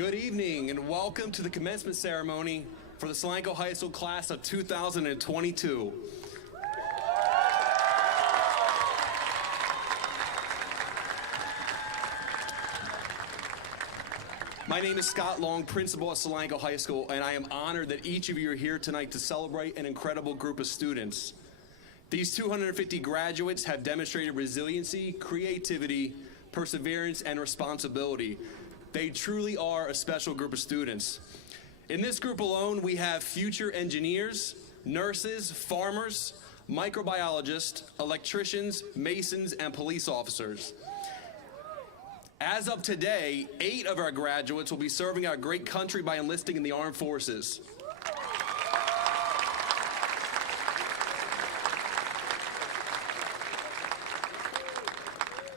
Good evening and welcome to the commencement ceremony for the Solanco High School class of 2022. My name is Scott Long, principal at Solanco High School, and I am honored that each of you are here tonight to celebrate an incredible group of students. These 250 graduates have demonstrated resiliency, creativity, perseverance, and responsibility. They truly are a special group of students. In this group alone, we have future engineers, nurses, farmers, microbiologists, electricians, masons, and police officers. As of today, 8 of our graduates will be serving our great country by enlisting in the armed forces.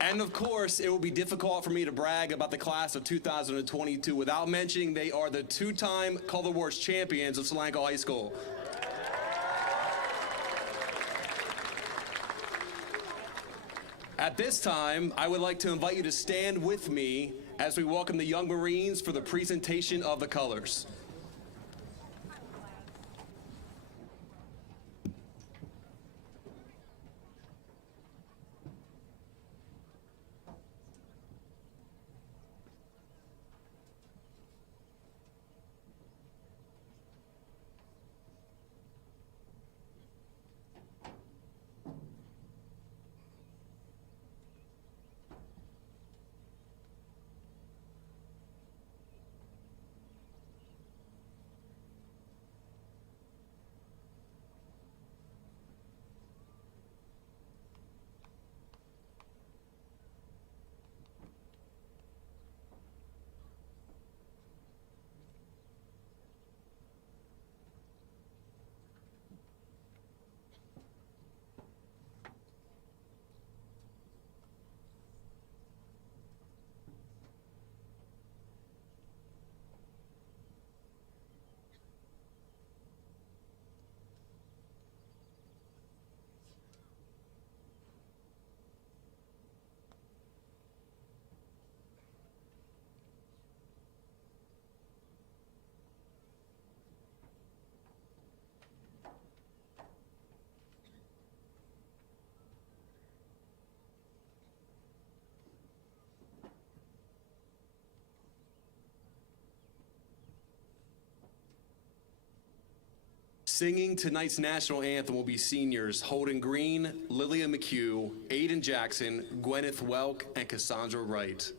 And of course, it will be difficult for me to brag about the class of 2022 without mentioning they are the 2-time Color Wars champions of Solanco High School. At this time, I would like to invite you to stand with me as we welcome the young Marines for the presentation of the colors. Singing tonight's national anthem will be seniors Holden Green, Lilia McHugh, Aden Jackson, Gwenyth Welk, and Cassandra Wright.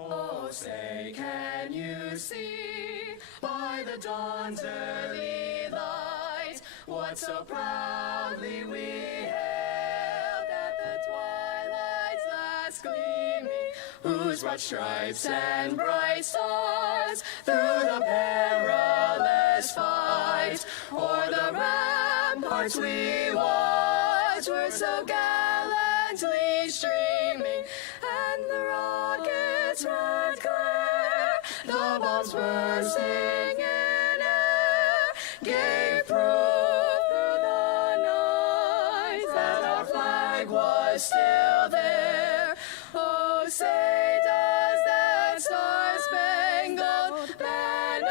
Oh, say, can you see by the dawn's early light what so proudly we hailed at the twilight's last gleaming, whose broad stripes and bright stars through the perilous fight o'er the ramparts we watched were so gallantly streaming, and the rockets red glare, the bombs bursting in air, gave proof through the night that our flag was still there. Oh, say does that star-spangled banner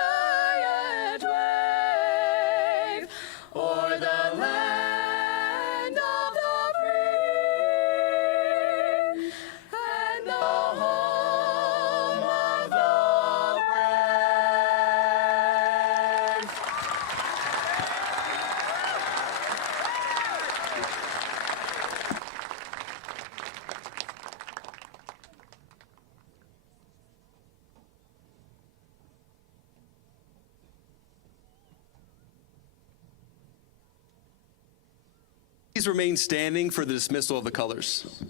yet wave o'er the land of the free and the home of the brave? Please remain standing for the dismissal of the colors.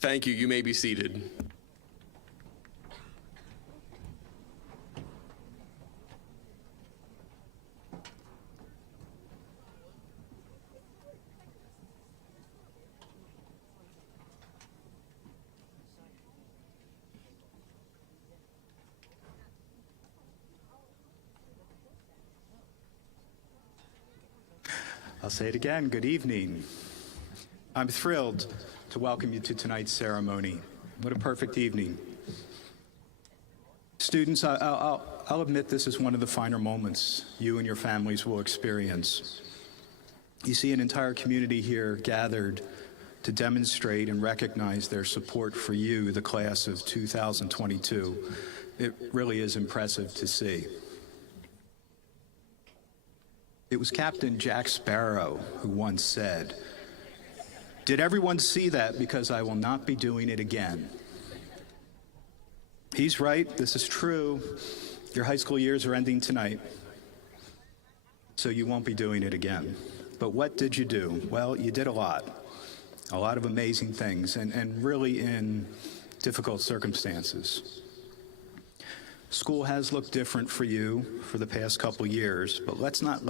Thank you. You may be seated. I'll say it again, good evening. I'm thrilled to welcome you to tonight's ceremony. What a perfect evening. Students, I'll admit this is one of the finer moments you and your families will experience. You see an entire community here gathered to demonstrate and recognize their support for you, the class of 2022. It really is impressive to see. It was Captain Jack Sparrow who once said, "Did everyone see that? Because I will not be doing it again." He's right, this is true. Your high school years are ending tonight, so you won't be doing it again. But what did you do? Well, you did a lot of amazing things, and really in difficult circumstances. School has looked different for you for the past couple years, but let's not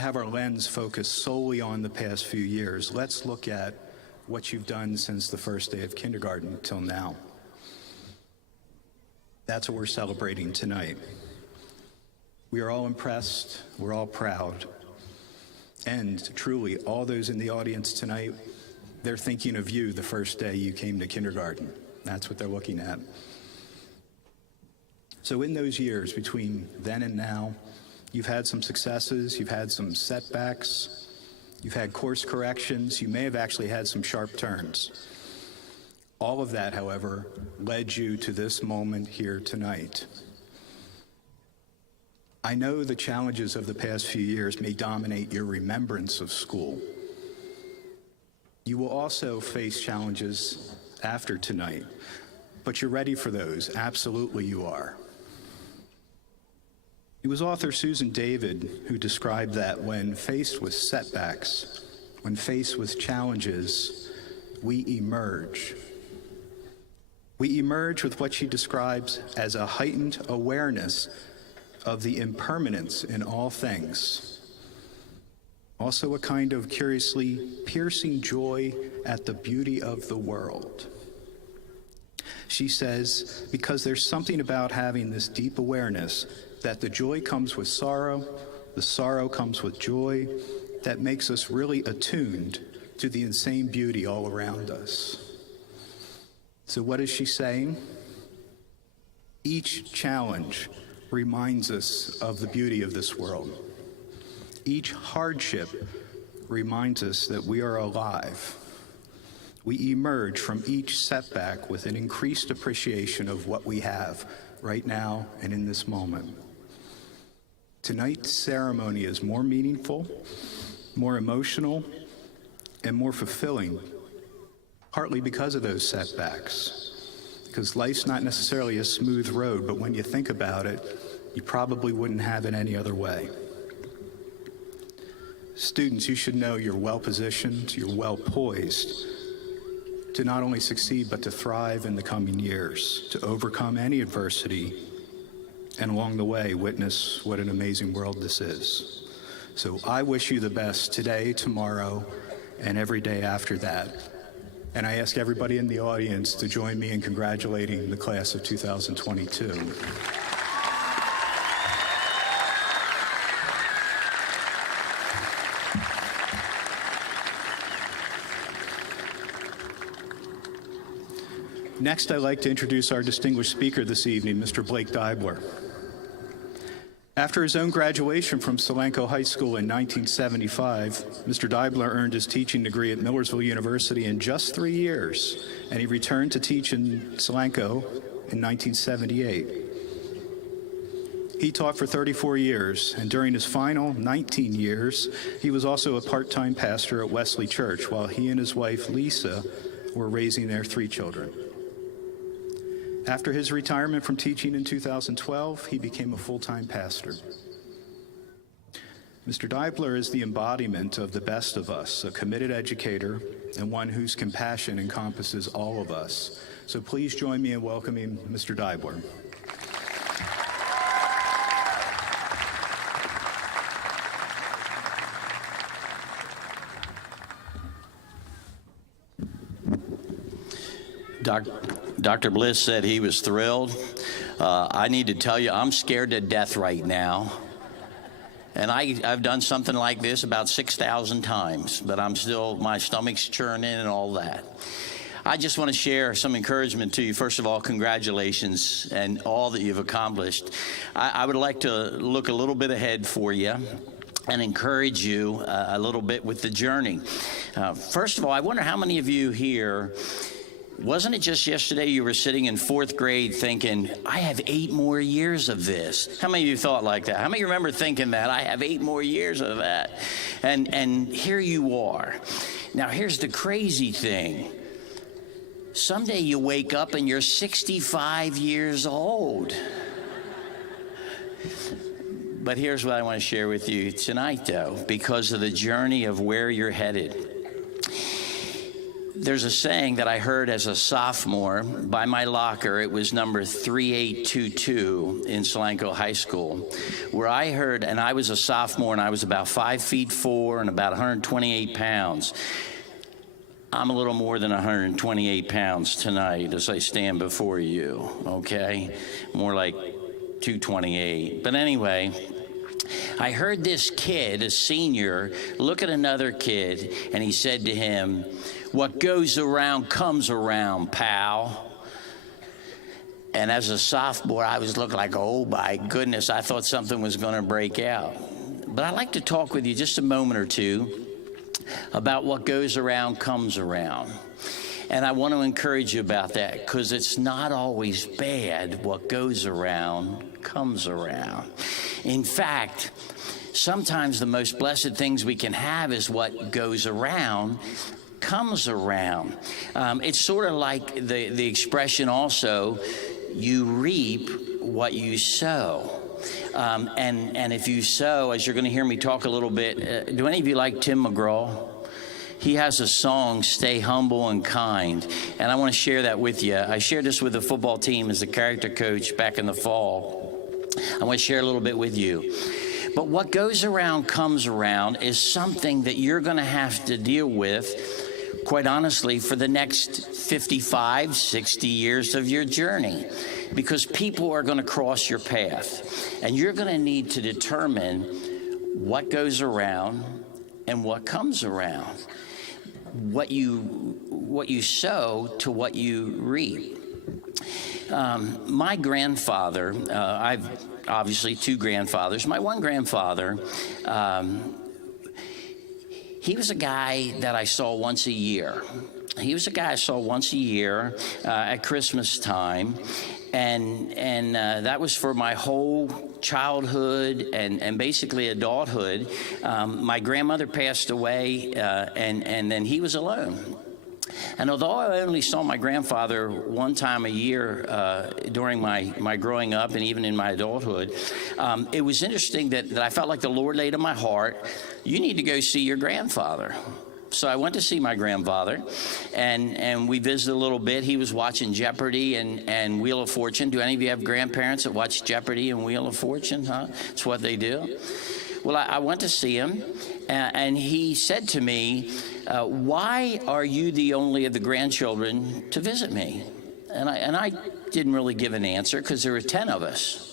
have our lens focus solely on the past few years. Let's look at what you've done since the first day of kindergarten till now. That's what we're celebrating tonight. We are all impressed, we're all proud, and truly, all those in the audience tonight, they're thinking of you the first day you came to kindergarten. That's what they're looking at. So in those years between then and now, you've had some successes, you've had some setbacks, you've had course corrections, you may have actually had some sharp turns. All of that, however, led you to this moment here tonight. I know the challenges of the past few years may dominate your remembrance of school. You will also face challenges after tonight, but you're ready for those. Absolutely you are. It was author Susan David who described that when faced with setbacks, when faced with challenges, we emerge. We emerge with what she describes as a heightened awareness of the impermanence in all things. Also a kind of curiously piercing joy at the beauty of the world. She says, because there's something about having this deep awareness that the joy comes with sorrow, the sorrow comes with joy, that makes us really attuned to the insane beauty all around us. So what is she saying? Each challenge reminds us of the beauty of this world. Each hardship reminds us that we are alive. We emerge from each setback with an increased appreciation of what we have right now and in this moment. Tonight's ceremony is more meaningful, more emotional, and more fulfilling, partly because of those setbacks. Because life's not necessarily a smooth road, but when you think about it, you probably wouldn't have it any other way. Students, you should know you're well positioned, you're well poised to not only succeed, but to thrive in the coming years, to overcome any adversity, and along the way, witness what an amazing world this is. So I wish you the best today, tomorrow, and every day after that. And I ask everybody in the audience to join me in congratulating the class of 2022. Next, I'd like to introduce our distinguished speaker this evening, Mr. Blake Deibler. After his own graduation from Solanco High School in 1975, Mr. Deibler earned his teaching degree at Millersville University in just 3 years, and he returned to teach in Solanco in 1978. He taught for 34 years, and during his final 19 years, he was also a part-time pastor at Wesley Church, while he and his wife, Lisa, were raising their 3 children. After his retirement from teaching in 2012, he became a full-time pastor. Mr. Deibler is the embodiment of the best of us, a committed educator and one whose compassion encompasses all of us. So please join me in welcoming Mr. Deibler. Dr. Bliss said he was thrilled. I need to tell you, I'm scared to death right now. And I've done something like this about 6,000 times, but I'm still, my stomach's churning and all that. I just want to share some encouragement to you. First of all, congratulations and all that you've accomplished. I would like to look a little bit ahead for you and encourage you a little bit with the journey. First of all, I wonder how many of you here, wasn't it just yesterday you were sitting in 4th grade thinking, I have 8 more years of this? How many of you thought like that? How many remember thinking that? I have 8 more years of that. And here you are. Now, here's the crazy thing. Someday you wake up and you're 65 years old. But here's what I want to share with you tonight, though, because of the journey of where you're headed. There's a saying that I heard as a sophomore by my locker. It was number 3822 in Solanco High School, where I heard, and I was a sophomore, and I was about 5'4" and about 128 pounds. I'm a little more than 128 pounds tonight as I stand before you, okay? More like 228. But anyway, I heard this kid, a senior, look at another kid, and he said to him, "What goes around comes around, pal." And as a sophomore, I was looking like, oh my goodness, I thought something was going to break out. But I'd like to talk with you just a moment or two about what goes around comes around. And I want to encourage you about that, because it's not always bad. What goes around comes around. In fact, sometimes the most blessed things we can have is what goes around comes around. It's sort of like the expression also, you reap what you sow. And if you sow, as you're going to hear me talk a little bit, do any of you like Tim McGraw? He has a song, Stay Humble and Kind, and I want to share that with you. I shared this with the football team as a character coach back in the fall. I want to share a little bit with you. But what goes around comes around is something that you're going to have to deal with, quite honestly, for the next 55, 60 years of your journey, because people are going to cross your path, and you're going to need to determine what goes around and what comes around, what you sow to what you reap. My grandfather, I've obviously 2 grandfathers. My one grandfather, he was a guy that I saw once a year. He was a guy I saw once a year at Christmas time, and that was for my whole childhood and basically adulthood. My grandmother passed away, and then he was alone. And although I only saw my grandfather one time a year during my growing up and even in my adulthood, it was interesting that I felt like the Lord laid on my heart, you need to go see your grandfather. So I went to see my grandfather, and we visited a little bit. He was watching Jeopardy and Wheel of Fortune. Do any of you have grandparents that watch Jeopardy and Wheel of Fortune? Huh? It's what they do. Well, I went to see him, and he said to me, why are you the only of the grandchildren to visit me? And I didn't really give an answer, because there were 10 of us.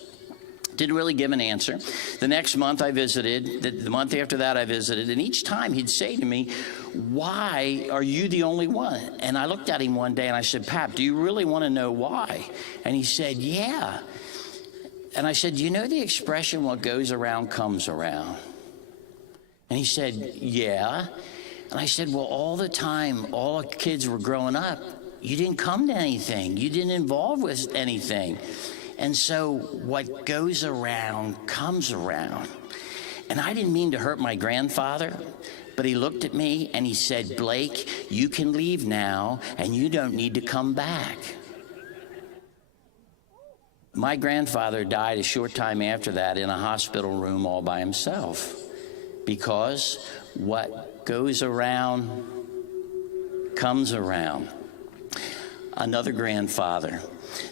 Didn't really give an answer. The next month I visited, the month after that I visited, and each time he'd say to me, why are you the only one? And I looked at him one day and I said, Pap, do you really want to know why? And he said, yeah. And I said, do you know the expression, what goes around comes around? And he said, yeah. And I said, well, all the time, all the kids were growing up, you didn't come to anything. You didn't involve with anything. And so what goes around comes around. And I didn't mean to hurt my grandfather, but he looked at me and he said, Blake, you can leave now and you don't need to come back. My grandfather died a short time after that in a hospital room all by himself. because what goes around comes around. Another grandfather.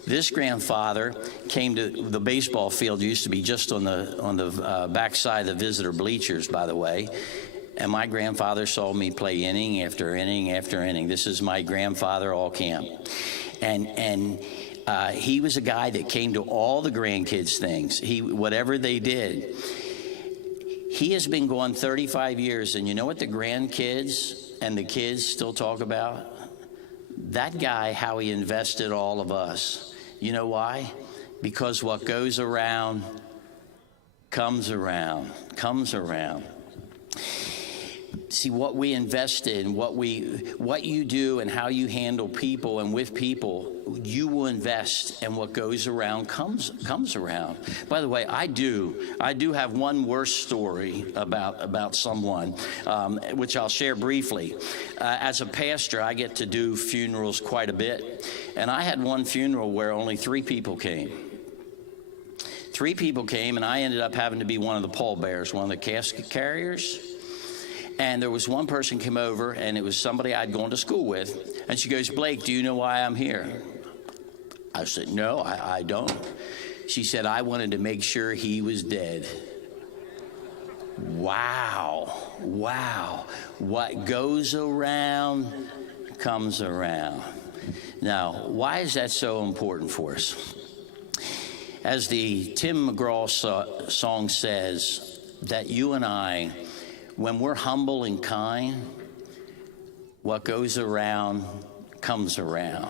This grandfather came to the baseball field, used to be just on the backside of the visitor bleachers, by the way. And my grandfather saw me play inning after inning after inning. This is my grandfather all camp. And he was a guy that came to all the grandkids things. Whatever they did. He has been gone 35 years, and you know what the grandkids and the kids still talk about? That guy, how he invested all of us. You know why? Because what goes around comes around, comes around. See, what we invest in, what you do and how you handle people and with people, you will invest, and what goes around comes around. By the way, I do have one worse story about someone, which I'll share briefly. As a pastor, I get to do funerals quite a bit, and I had one funeral where only 3 people came. 3 people came, and I ended up having to be one of the pallbearers, one of the casket carriers. And there was one person came over, and it was somebody I'd gone to school with. And she goes, "Blake, do you know why I'm here?" I said, "No, I don't." She said, "I wanted to make sure he was dead." Wow. Wow. What goes around comes around. Now, why is that so important for us? As the Tim McGraw song says, that you and I, when we're humble and kind, what goes around comes around.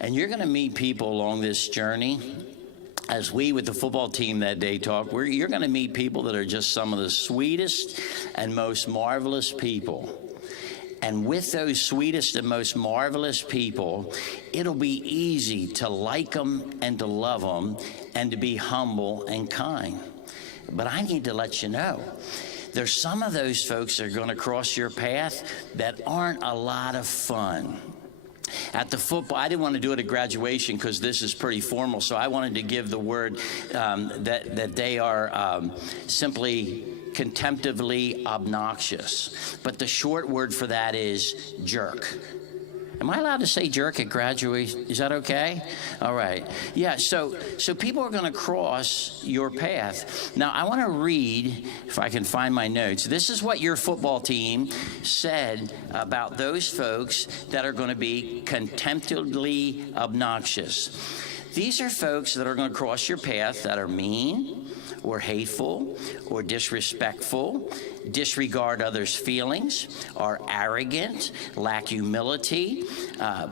And you're going to meet people along this journey. As we with the football team that day talked, you're going to meet people that are just some of the sweetest and most marvelous people. And with those sweetest and most marvelous people, it'll be easy to like them and to love them and to be humble and kind. But I need to let you know, there's some of those folks that are going to cross your path that aren't a lot of fun. At the football, I didn't want to do it at graduation because this is pretty formal, so I wanted to give the word that they are simply contemptibly obnoxious. But the short word for that is jerk. Am I allowed to say jerk at graduation? Is that okay? All right. Yeah, so people are going to cross your path. Now, I want to read, if I can find my notes. This is what your football team said about those folks that are going to be contemptibly obnoxious. These are folks that are going to cross your path that are mean or hateful or disrespectful, disregard others' feelings, are arrogant, lack humility,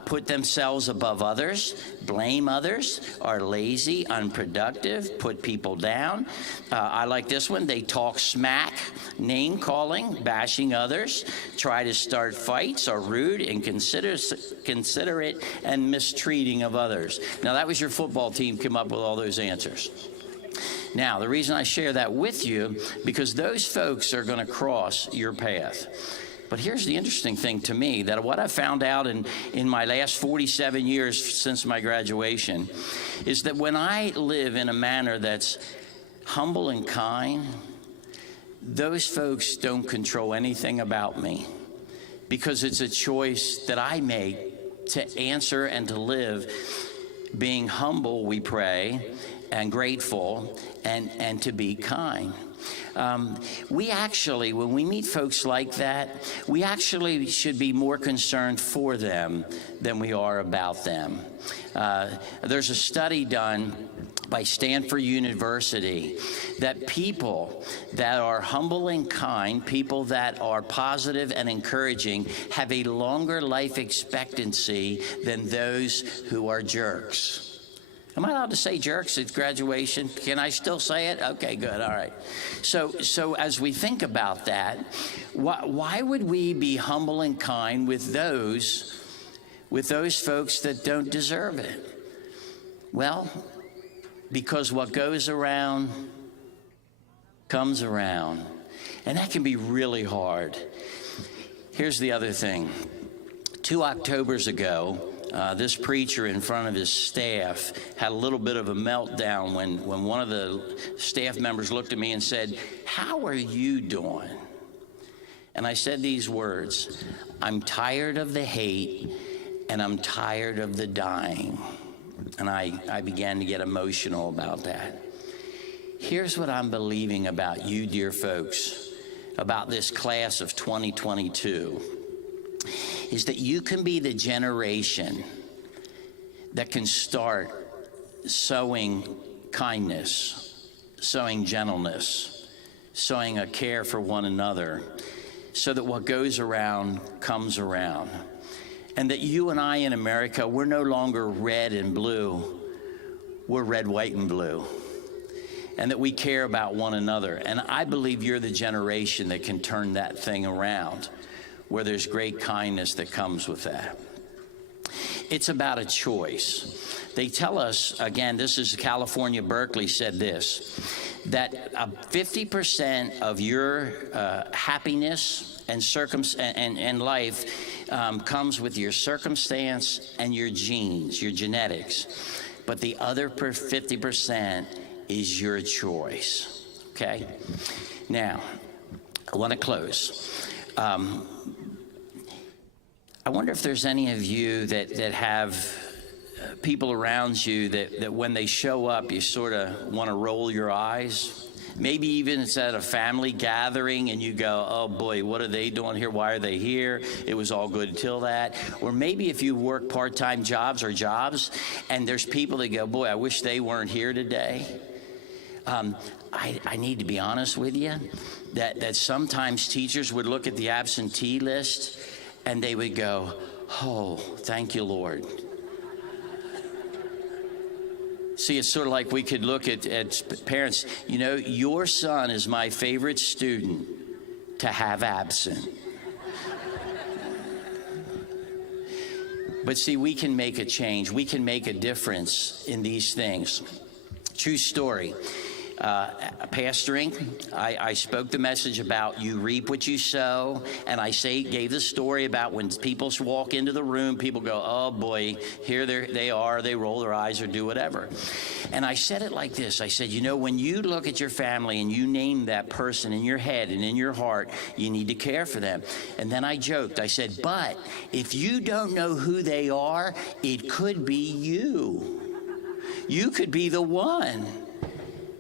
put themselves above others, blame others, are lazy, unproductive, put people down. I like this one. They talk smack, name-calling, bashing others, try to start fights, are rude, inconsiderate, and mistreating of others. Now, that was your football team came up with all those answers. Now, the reason I share that with you, because those folks are going to cross your path. But here's the interesting thing to me, that what I found out in my last 47 years since my graduation, is that when I live in a manner that's humble and kind, those folks don't control anything about me, because it's a choice that I make to answer and to live being humble, we pray, and grateful, and to be kind. We actually, when we meet folks like that, we actually should be more concerned for them than we are about them. There's a study done by Stanford University that people that are humble and kind, people that are positive and encouraging, have a longer life expectancy than those who are jerks. Am I allowed to say jerks at graduation? Can I still say it? Okay, good, all right. So as we think about that, why would we be humble and kind with those folks that don't deserve it? Well, because what goes around comes around. And that can be really hard. Here's the other thing. 2 Octobers ago, this preacher in front of his staff had a little bit of a meltdown when one of the staff members looked at me and said, "How are you doing?" And I said these words, "I'm tired of the hate and I'm tired of the dying." And I began to get emotional about that. Here's what I'm believing about you, dear folks, about this class of 2022, is that you can be the generation that can start sowing kindness, sowing gentleness, sowing a care for one another, so that what goes around comes around. And that you and I in America, we're no longer red and blue, we're red, white, and blue. And that we care about one another. And I believe you're the generation that can turn that thing around, where there's great kindness that comes with that. It's about a choice. They tell us, again, this is California, Berkeley said this, that 50% of your happiness and life comes with your circumstance and your genes, your genetics. But the other 50% is your choice, okay? Now, I want to close. I wonder if there's any of you that have people around you that when they show up, you sort of want to roll your eyes. Maybe even it's at a family gathering and you go, "Oh boy, what are they doing here? Why are they here? It was all good until that." Or maybe if you work part-time jobs and there's people that go, "Boy, I wish they weren't here today." I need to be honest with you, that sometimes teachers would look at the absentee list and they would go, "Oh, thank you, Lord." See, it's sort of like we could look at parents, you know, your son is my favorite student to have absent. But see, we can make a change. We can make a difference in these things. True story. Pastoring, I spoke the message about you reap what you sow, and I gave the story about when people walk into the room, people go, "Oh boy, here they are," they roll their eyes or do whatever. And I said it like this, I said, you know, when you look at your family and you name that person in your head and in your heart, you need to care for them. And then I joked, I said, but if you don't know who they are, it could be you. You could be the one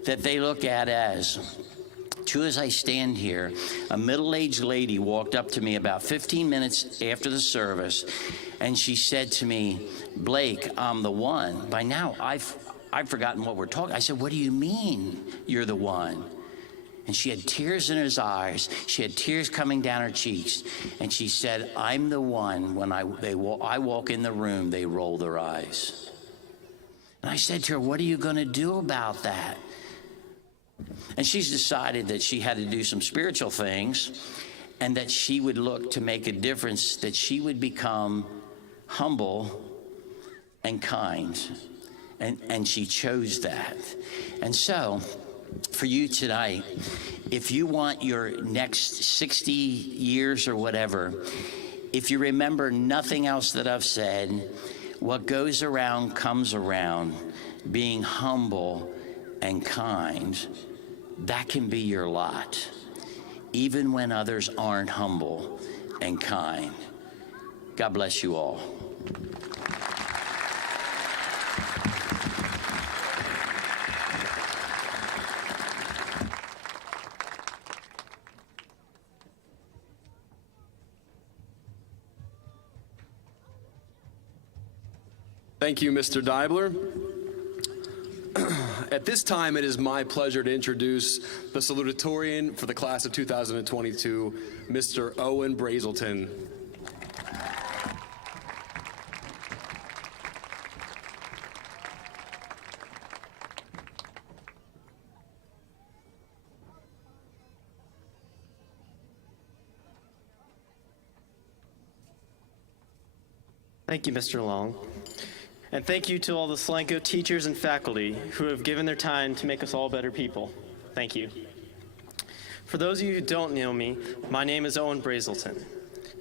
that they look at as. True as I stand here, a middle-aged lady walked up to me about 15 minutes after the service, and she said to me, "Blake, I'm the one." By now, I've forgotten what we're talking. I said, "What do you mean you're the one?" And she had tears in her eyes. She had tears coming down her cheeks. And she said, "I'm the one, when I walk in the room, they roll their eyes." And I said to her, "What are you going to do about that?" And she's decided that she had to do some spiritual things and that she would look to make a difference, that she would become humble and kind. And she chose that. And so, for you tonight, if you want your next 60 years or whatever, if you remember nothing else that I've said, what goes around comes around, being humble and kind, that can be your lot, even when others aren't humble and kind. God bless you all. Thank you, Mr. Deibler. At this time, it is my pleasure to introduce the Salutatorian for the class of 2022, Mr. Owen Brazelton. Thank you, Mr. Long. And thank you to all the Solanco teachers and faculty who have given their time to make us all better people. Thank you. For those of you who don't know me, my name is Owen Brazelton.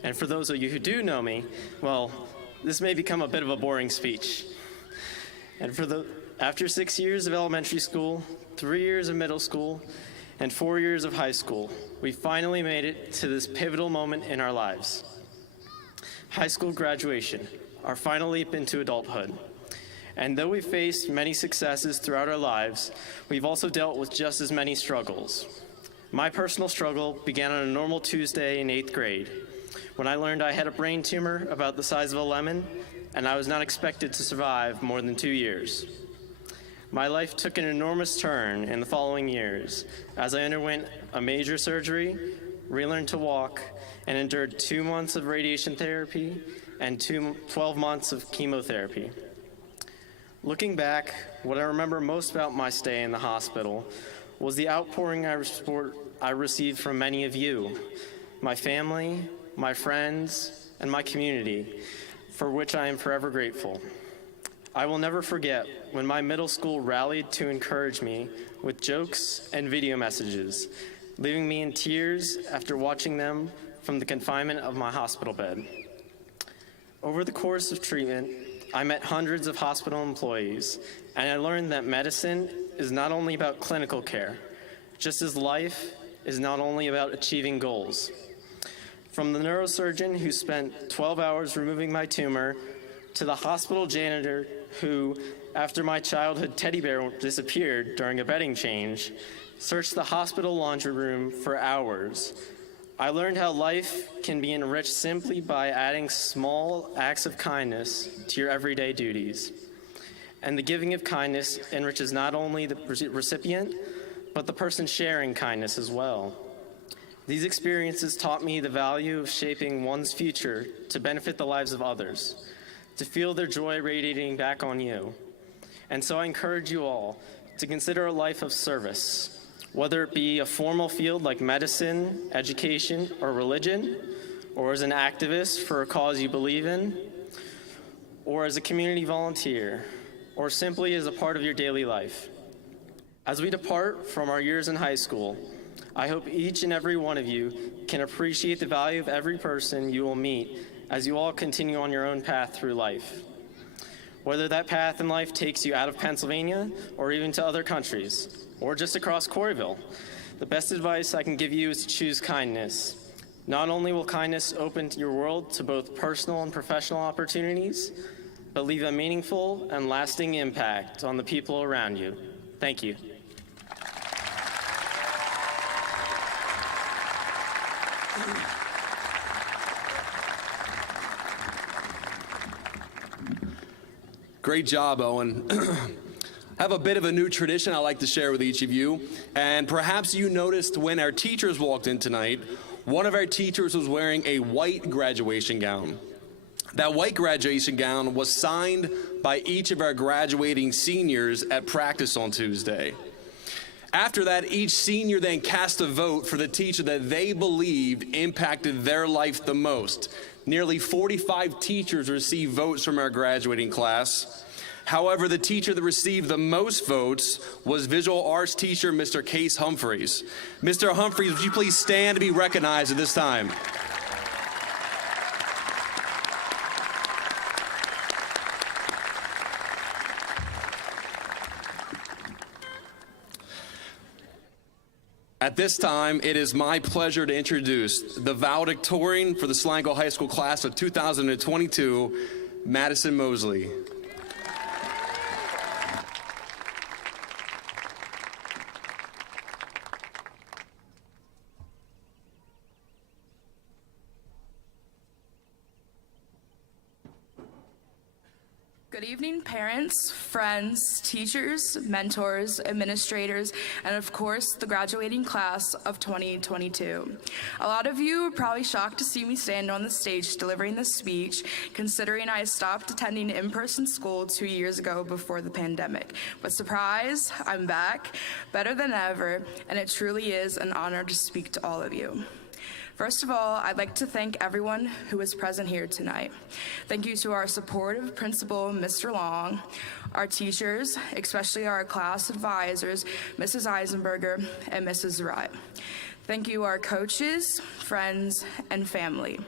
And for those of you who do know me, well, this may become a bit of a boring speech. And after 6 years of elementary school, 3 years of middle school, and 4 years of high school, we finally made it to this pivotal moment in our lives. High school graduation, our final leap into adulthood. And though we've faced many successes throughout our lives, we've also dealt with just as many struggles. My personal struggle began on a normal Tuesday in 8th grade, when I learned I had a brain tumor about the size of a lemon, and I was not expected to survive more than 2 years. My life took an enormous turn in the following years, as I underwent a major surgery, relearned to walk, and endured 2 months of radiation therapy and 12 months of chemotherapy. Looking back, what I remember most about my stay in the hospital was the outpouring I received from many of you, my family, my friends, and my community, for which I am forever grateful. I will never forget when my middle school rallied to encourage me with jokes and video messages, leaving me in tears after watching them from the confinement of my hospital bed. Over the course of treatment, I met hundreds of hospital employees, and I learned that medicine is not only about clinical care, just as life is not only about achieving goals. From the neurosurgeon who spent 12 hours removing my tumor, to the hospital janitor who, after my childhood teddy bear disappeared during a bedding change, searched the hospital laundry room for hours. I learned how life can be enriched simply by adding small acts of kindness to your everyday duties. And the giving of kindness enriches not only the recipient, but the person sharing kindness as well. These experiences taught me the value of shaping one's future to benefit the lives of others, to feel their joy radiating back on you. And so I encourage you all to consider a life of service, whether it be a formal field like medicine, education, or religion, or as an activist for a cause you believe in, or as a community volunteer, or simply as a part of your daily life. As we depart from our years in high school, I hope each and every one of you can appreciate the value of every person you will meet as you all continue on your own path through life. Whether that path in life takes you out of Pennsylvania or even to other countries, or just across Corryville, the best advice I can give you is to choose kindness. Not only will kindness open your world to both personal and professional opportunities, but leave a meaningful and lasting impact on the people around you. Thank you. Great job, Owen. I have a bit of a new tradition I'd like to share with each of you. And perhaps you noticed when our teachers walked in tonight, one of our teachers was wearing a white graduation gown. That white graduation gown was signed by each of our graduating seniors at practice on Tuesday. After that, each senior then cast a vote for the teacher that they believed impacted their life the most. Nearly 45 teachers received votes from our graduating class. However, the teacher that received the most votes was visual arts teacher, Mr. Case Humphreys. Mr. Humphreys, would you please stand to be recognized at this time? At this time, it is my pleasure to introduce the valedictorian for the Solanco High School class of 2022, Madison Mosley. Good evening, parents, friends, teachers, mentors, administrators, and of course, the graduating class of 2022. A lot of you are probably shocked to see me stand on the stage delivering this speech, considering I stopped attending in-person school 2 years ago before the pandemic. But surprise, I'm back, better than ever, and it truly is an honor to speak to all of you. First of all, I'd like to thank everyone who is present here tonight. Thank you to our supportive principal, Mr. Long, our teachers, especially our class advisors, Mrs. Eisenberger and Mrs. Wright. Thank you, our coaches, friends, and family.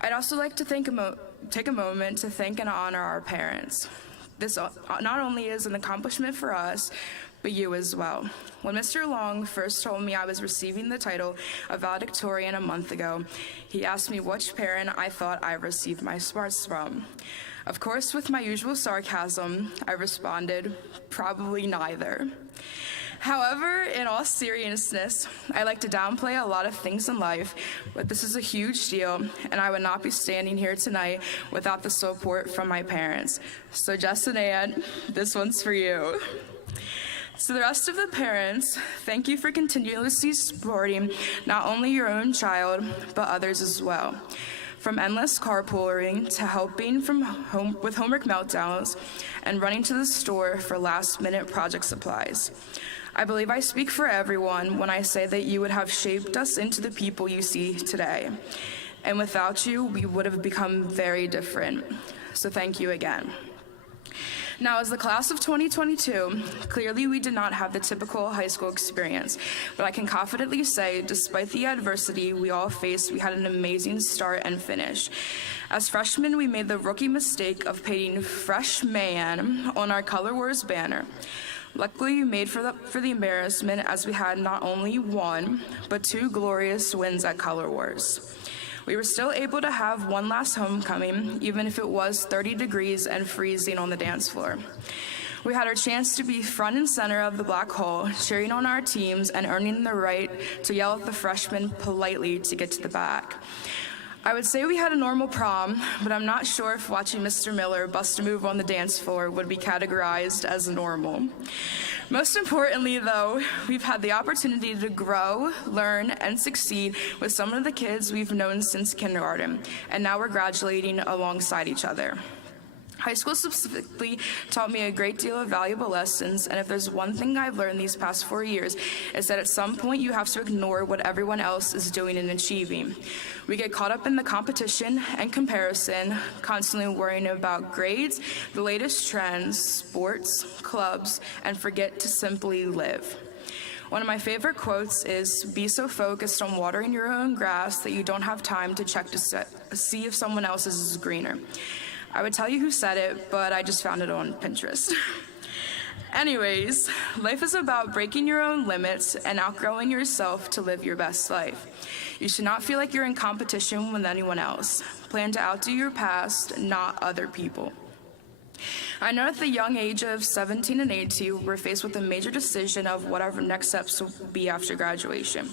I'd also like to take a moment to thank and honor our parents. This not only is an accomplishment for us, but you as well. When Mr. Long first told me I was receiving the title of Valedictorian a month ago, he asked me which parent I thought I received my smarts from. Of course, with my usual sarcasm, I responded, probably neither. However, in all seriousness, I like to downplay a lot of things in life, but this is a huge deal, and I would not be standing here tonight without the support from my parents. So Jess and Ann, this one's for you. To the rest of the parents, thank you for continuously supporting not only your own child, but others as well. From endless carpooling to helping with homework meltdowns and running to the store for last-minute project supplies. I believe I speak for everyone when I say that you would have shaped us into the people you see today. And without you, we would have become very different. So thank you again. Now, as the class of 2022, clearly we did not have the typical high school experience, but I can confidently say, despite the adversity we all faced, we had an amazing start and finish. As freshmen, we made the rookie mistake of painting "Freshman" on our Color Wars banner. Luckily, we made for the embarrassment as we had not only one, but 2 glorious wins at Color Wars. We were still able to have one last homecoming, even if it was 30 degrees and freezing on the dance floor. We had our chance to be front and center of the black hole, cheering on our teams and earning the right to yell at the freshmen politely to get to the back. I would say we had a normal prom, but I'm not sure if watching Mr. Miller bust a move on the dance floor would be categorized as normal. Most importantly, though, we've had the opportunity to grow, learn, and succeed with some of the kids we've known since kindergarten, and now we're graduating alongside each other. High school specifically taught me a great deal of valuable lessons, and if there's one thing I've learned these past 4 years, it's that at some point you have to ignore what everyone else is doing and achieving. We get caught up in the competition and comparison, constantly worrying about grades, the latest trends, sports, clubs, and forget to simply live. One of my favorite quotes is, "Be so focused on watering your own grass that you don't have time to check to see if someone else's is greener." I would tell you who said it, but I just found it on Pinterest. Anyways, life is about breaking your own limits and outgrowing yourself to live your best life. You should not feel like you're in competition with anyone else. Plan to outdo your past, not other people. I know at the young age of 17 and 18, we're faced with a major decision of what our next steps will be after graduation.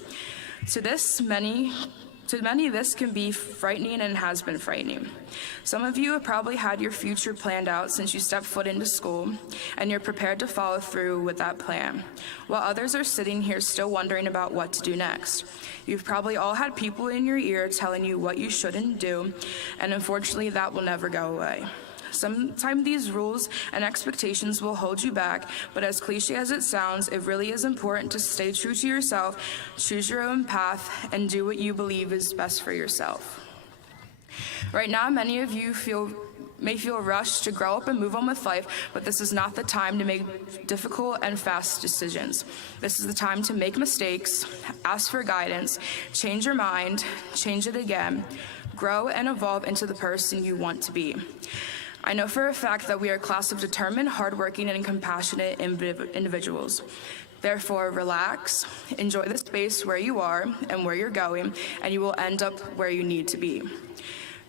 To many, this can be frightening and has been frightening. Some of you have probably had your future planned out since you stepped foot into school, and you're prepared to follow through with that plan, while others are sitting here still wondering about what to do next. You've probably all had people in your ear telling you what you shouldn't do, and unfortunately, that will never go away. Sometimes these rules and expectations will hold you back, but as cliche as it sounds, it really is important to stay true to yourself, choose your own path, and do what you believe is best for yourself. Right now, many of you may feel rushed to grow up and move on with life, but this is not the time to make difficult and fast decisions. This is the time to make mistakes, ask for guidance, change your mind, change it again, grow and evolve into the person you want to be. I know for a fact that we are a class of determined, hardworking, and compassionate individuals. Therefore, relax, enjoy the space where you are and where you're going, and you will end up where you need to be.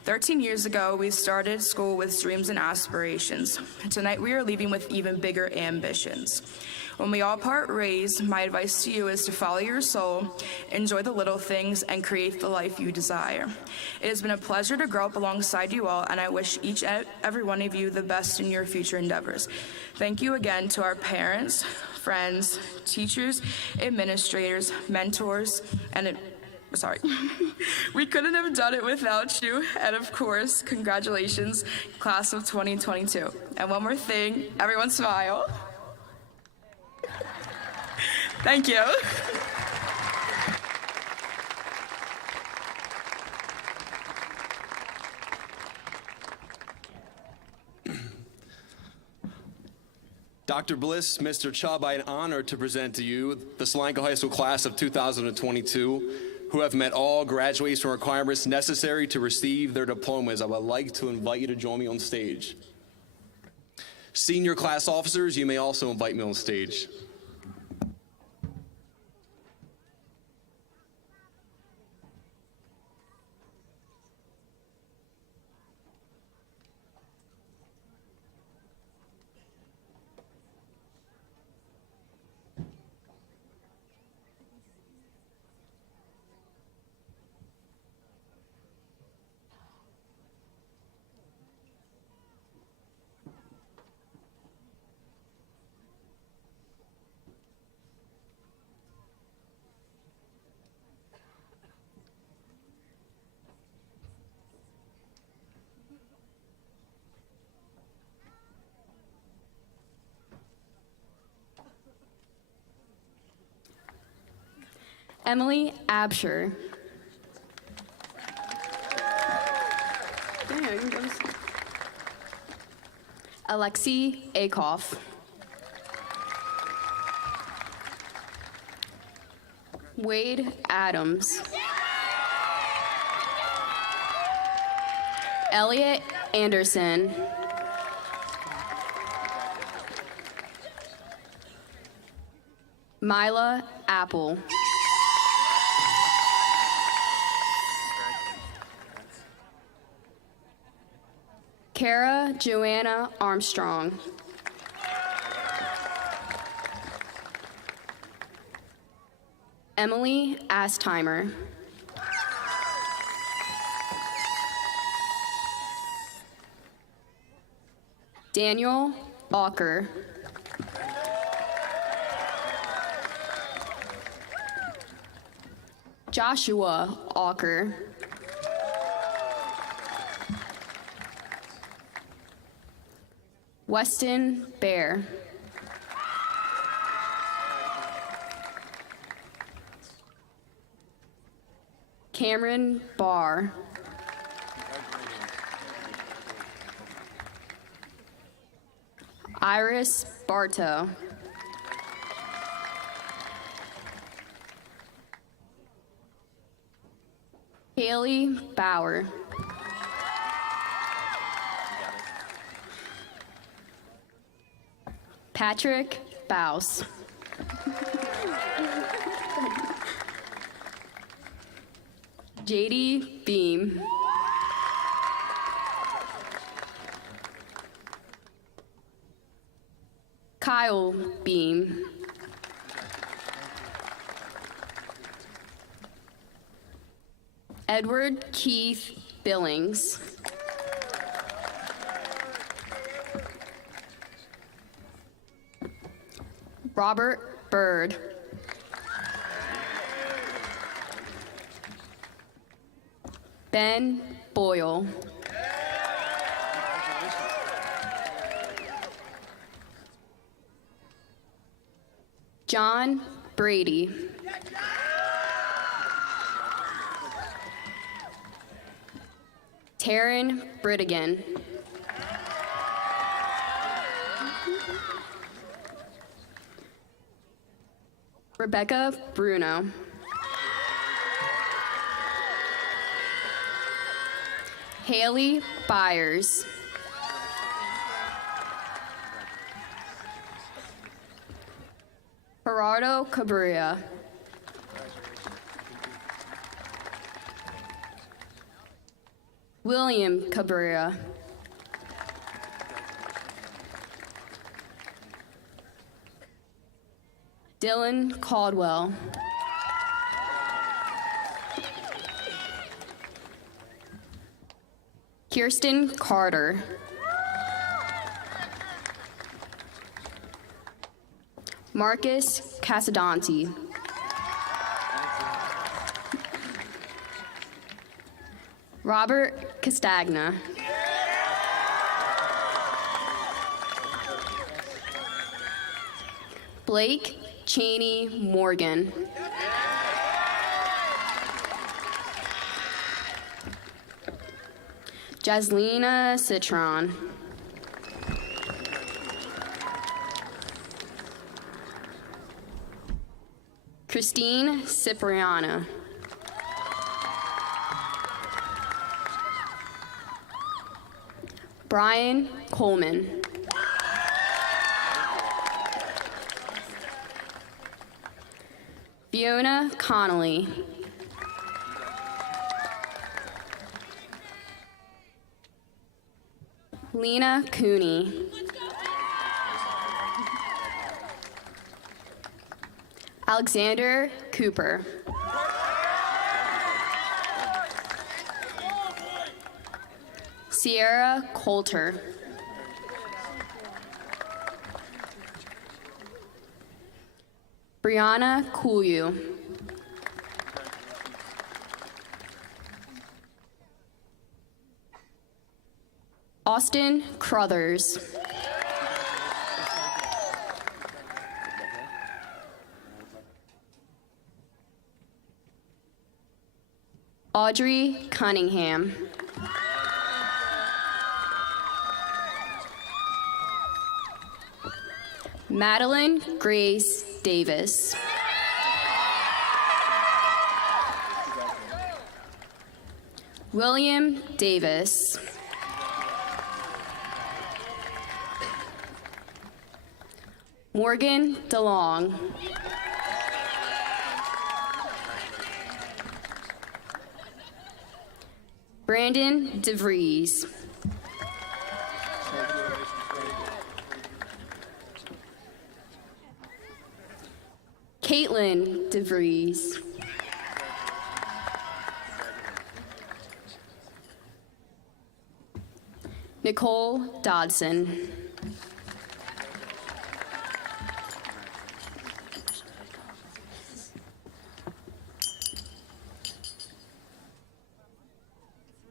13 years ago, we started school with dreams and aspirations. Tonight, we are leaving with even bigger ambitions. When we all part ways, my advice to you is to follow your soul, enjoy the little things, and create the life you desire. It has been a pleasure to grow up alongside you all, and I wish each and every one of you the best in your future endeavors. Thank you again to our parents, friends, teachers, administrators, mentors, and we couldn't have done it without you. And of course, congratulations, class of 2022. And one more thing, everyone smile. Thank you. Dr. Bliss, Mr. Chubb, I am honored to present to you the Solanco High School class of 2022, who have met all graduation requirements necessary to receive their diplomas, I would like to invite you to join me on stage. Senior class officers, you may also invite me on stage. Emily Absher. Alexei Akoff. Wade Adams. Elliot Anderson. Mila Apple. Kara Joanna Armstrong. Emily Astheimer. Daniel Walker. Joshua Walker. Weston Bear. Cameron Barr. Iris Bartow. Haley Bauer. Patrick Baus. JD Beam. Kyle Beam. Edward Keith Billings. Robert Bird. Ben Boyle. John Brady. Taryn Britigan. Rebecca Bruno. Haley Byers. Gerardo Cabrera. William Cabrera. Dylan Caldwell. Kirsten Carter. Marcus Casadonte. Robert Castagna. Blake Cheney Morgan. Jaslina Citron. Christine Cipriano. Brian Coleman. Fiona Connolly. Lena Cooney. Alexander Cooper. Sierra Coulter. Brianna Coolyu. Austin Crothers. Audrey Cunningham. Madeline Grace Davis. William Davis. Morgan DeLong. Brandon DeVries. Caitlin DeVries. Nicole Dodson.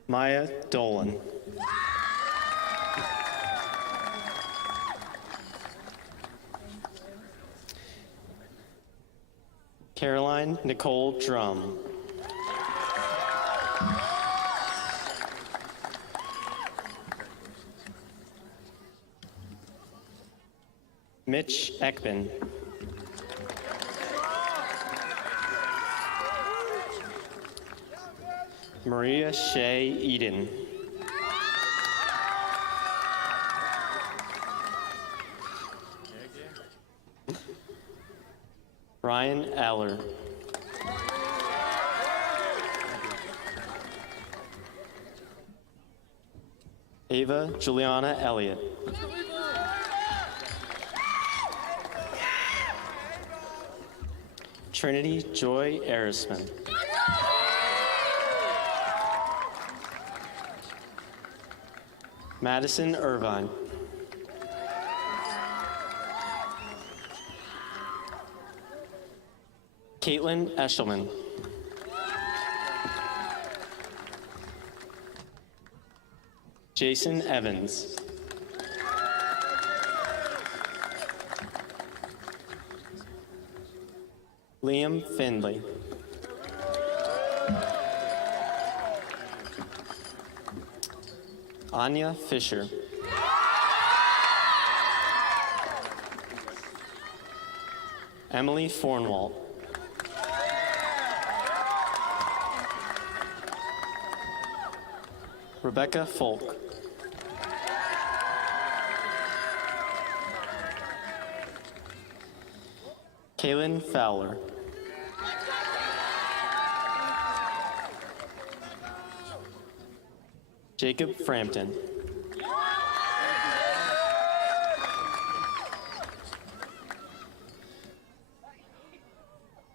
Maya Dolan. Caroline Nicole Drum. Mitch Ekman. Maria Shea Eden. Ryan Aller. Ava Juliana Elliott. Trinity Joy Arisman. Madison Irvine. Caitlin Eshelman. Jason Evans. Liam Findley. Anya Fisher. Emily Fornwalt. Rebecca Folk. Kaylin Fowler. Jacob Frampton.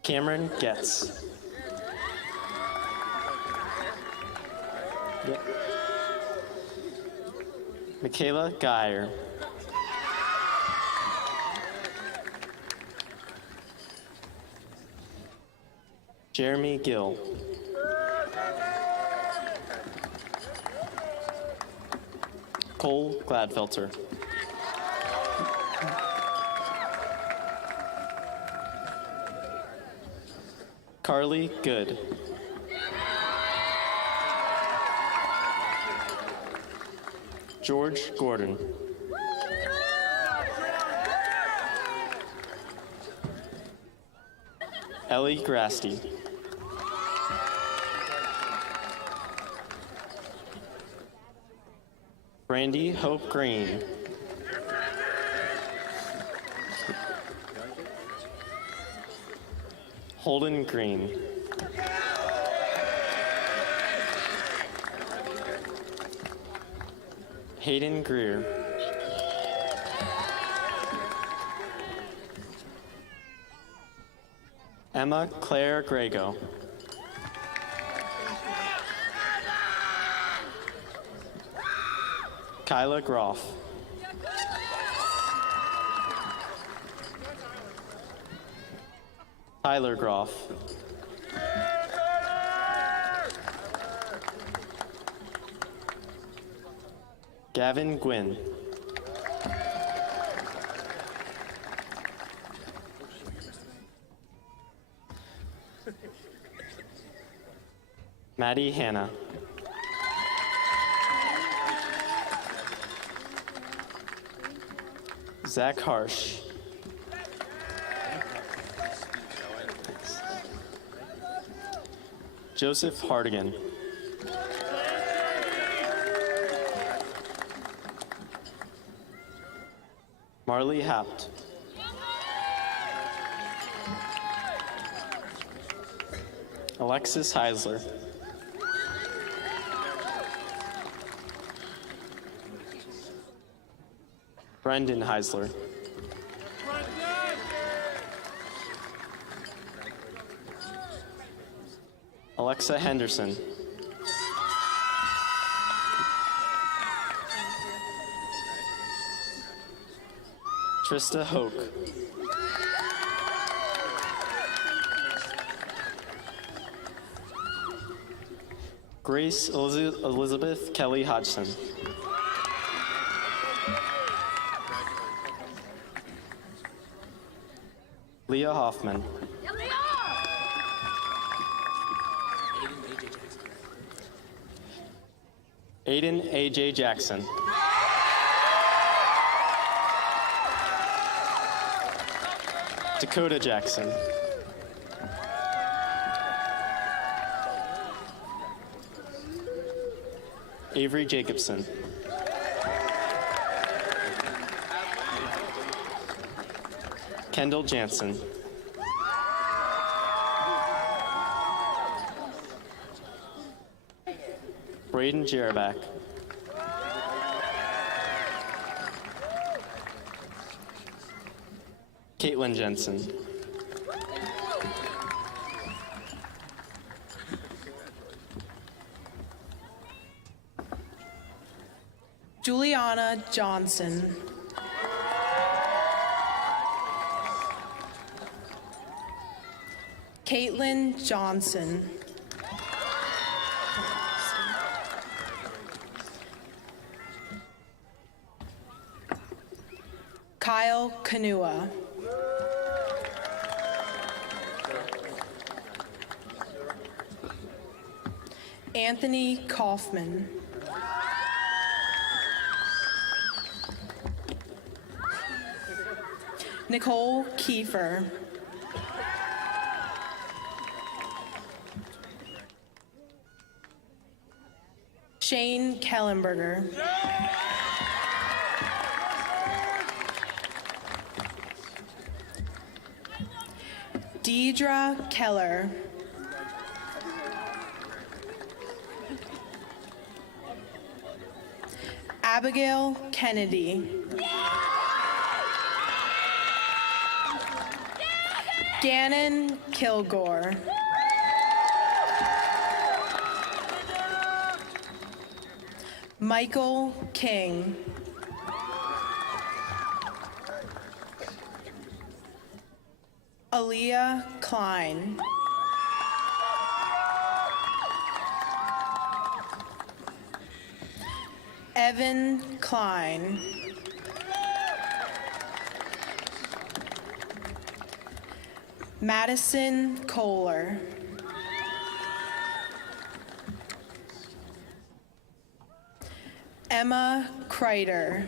Cameron Getz. Yep. Michaela Geyer. Jeremy Gill. Cole Gladfelter. Carly Good. George Gordon. Ellie Grasty. Brandy Hope Green. Holden Green. Hayden Greer. Emma Clare Grego. Kyla Groff. Tyler Groff. Gavin Gwynn. Maddie Hanna. Zach Harsh. Joseph Hardigan. Marley Hapt. Alexis Heisler. Brendan Heisler. Alexa Henderson. Trista Hoke. Grace Elizabeth Kelly Hodgson. Leah Hoffman. Aden A.J. Jackson. Dakota Jackson. Avery Jacobson. Kendall Jansen. Braden Jerabak. Caitlin Jensen. Juliana Johnson. Caitlin Johnson. Kyle Kanua. Anthony Kaufman. Nicole Kiefer. Shane Kellenberger. Deidre Keller. Abigail Kennedy. Gannon Kilgore. Michael King. Aaliyah Klein. Evan Klein. Madison Kohler. Emma Kreider.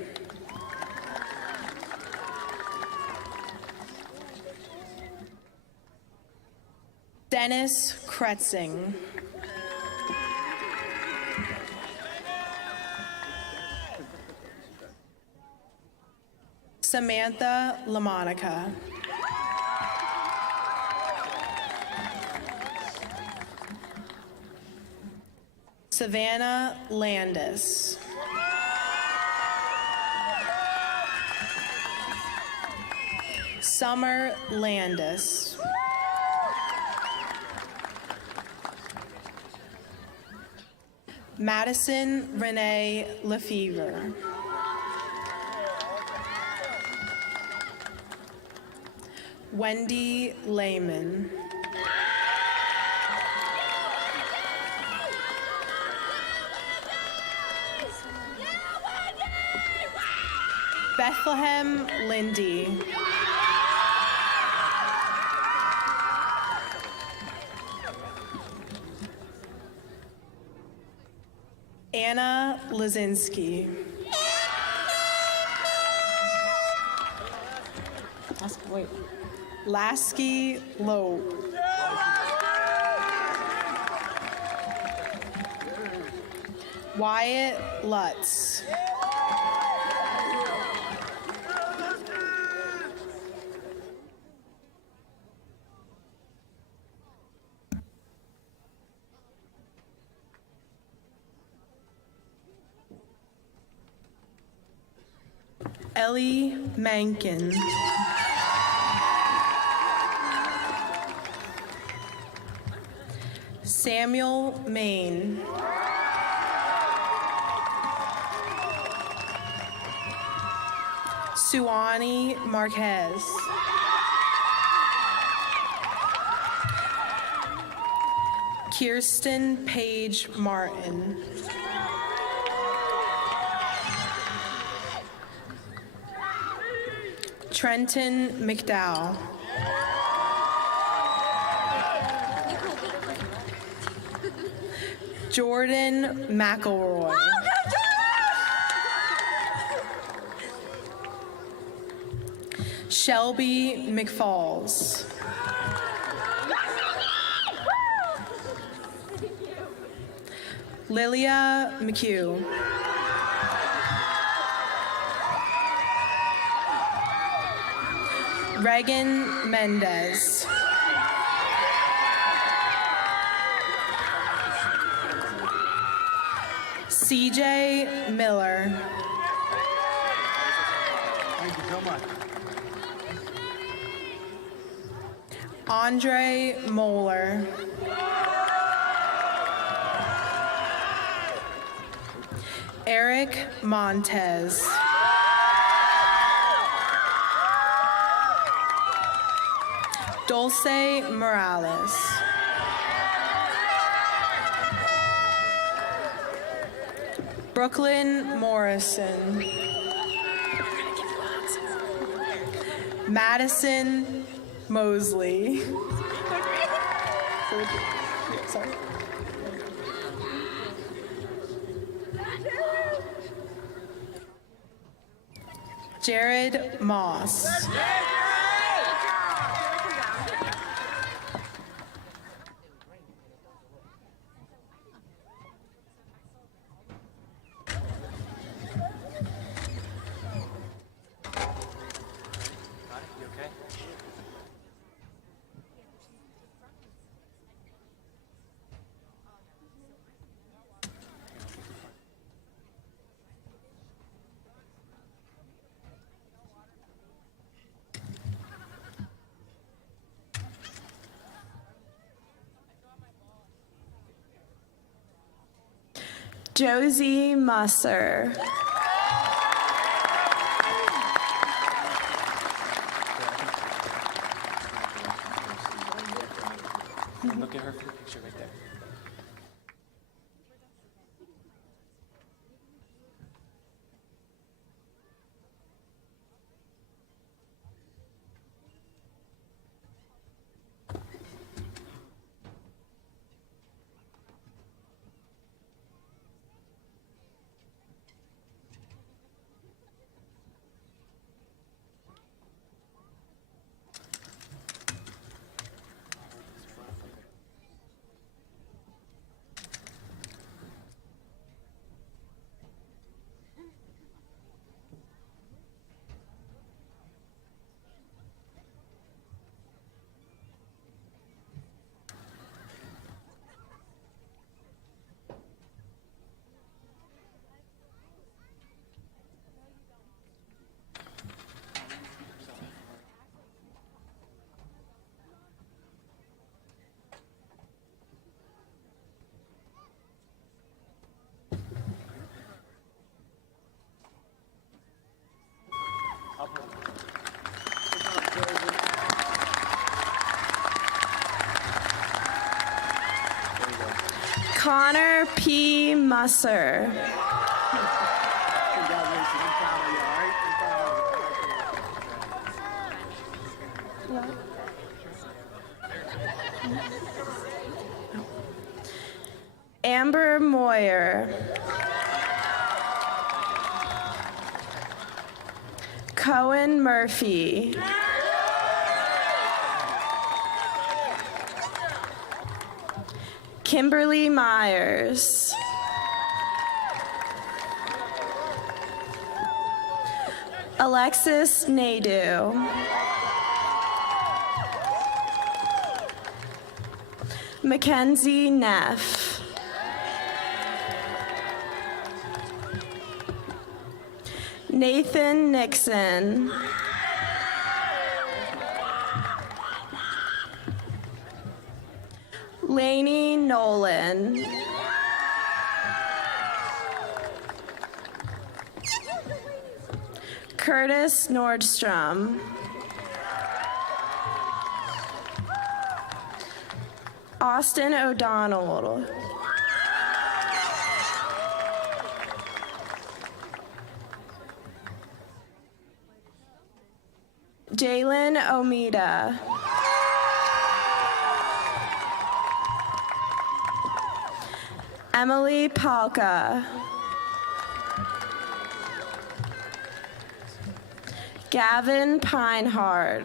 Dennis Kretzing. Samantha LaMonica. Savannah Landis. Summer Landis. Madison Renee Lefevre. Wendy Lehman. Bethlehem Lindy. Anna Lazinski. Lasky Loeb. Wyatt Lutz. Ellie Mankin. Samuel Main. Suwani Marquez. Kirsten Page Martin. Trenton McDowell. Jordan McElroy. Shelby McFalls. Lilia McHugh. Reagan Mendez. CJ Miller. Thank you so much. Andre Moeller. Eric Montez. Dulce Morales. Brooklyn Morrison. Madison Mosley. Sorry. Jared Moss. Josie Musser. Look at her for the picture right there. Connor P. Musser. Amber Moyer. Cohen Murphy. Kimberly Myers. Alexis Nadeau. Mackenzie Neff. Nathan Nixon. Lainey Nolan. Curtis Nordstrom. Austin O'Donnell. Jalen Omida. Emily Palka. Gavin Pinehart.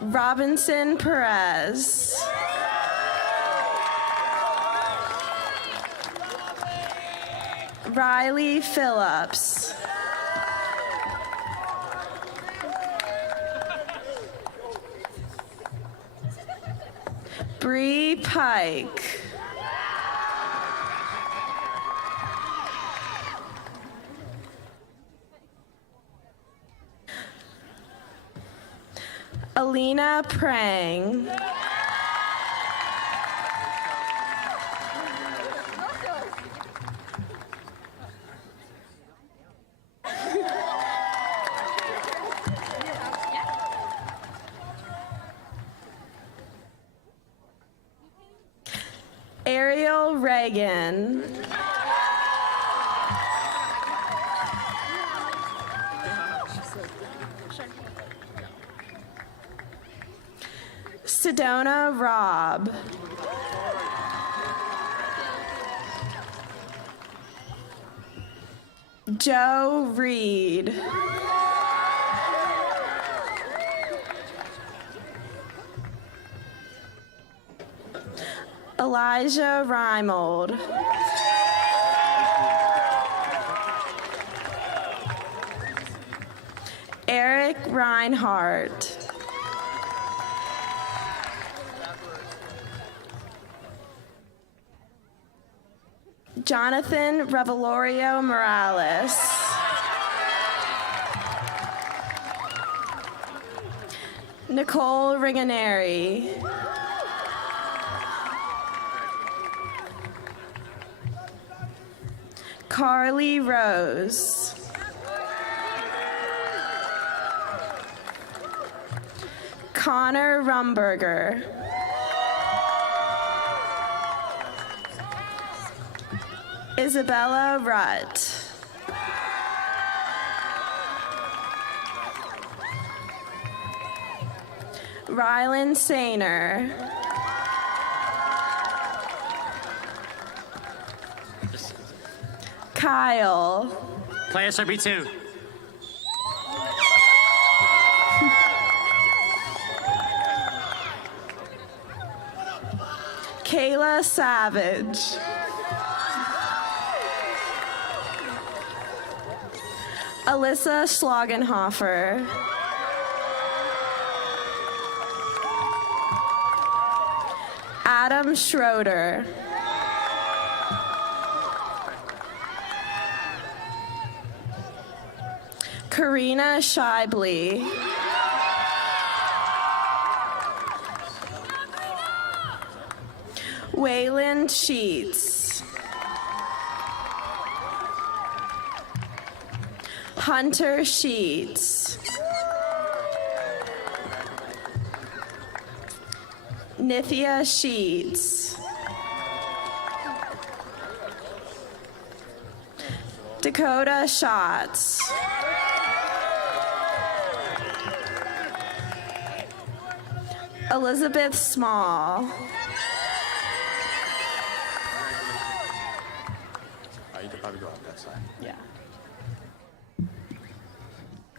Robinson Perez. Riley Phillips. Bree Pike. Alina Prang. Ariel Reagan. Sedona Robb. Joe Reed. Elijah Reimold. Eric Reinhardt. Jonathan Revelorio Morales. Nicole Ringaneri. Carly Rose. Connor Rumberger. Isabella Rutt. Rylan Sainer. Kyle. Play SRB2. Kayla Savage. Alyssa Schlagenhofer. Adam Schroeder. Karina Shibley. Waylon Sheets. Hunter Sheets. Nithya Sheets. Dakota Schatz. Elizabeth Small. You could probably go out that side. Yeah.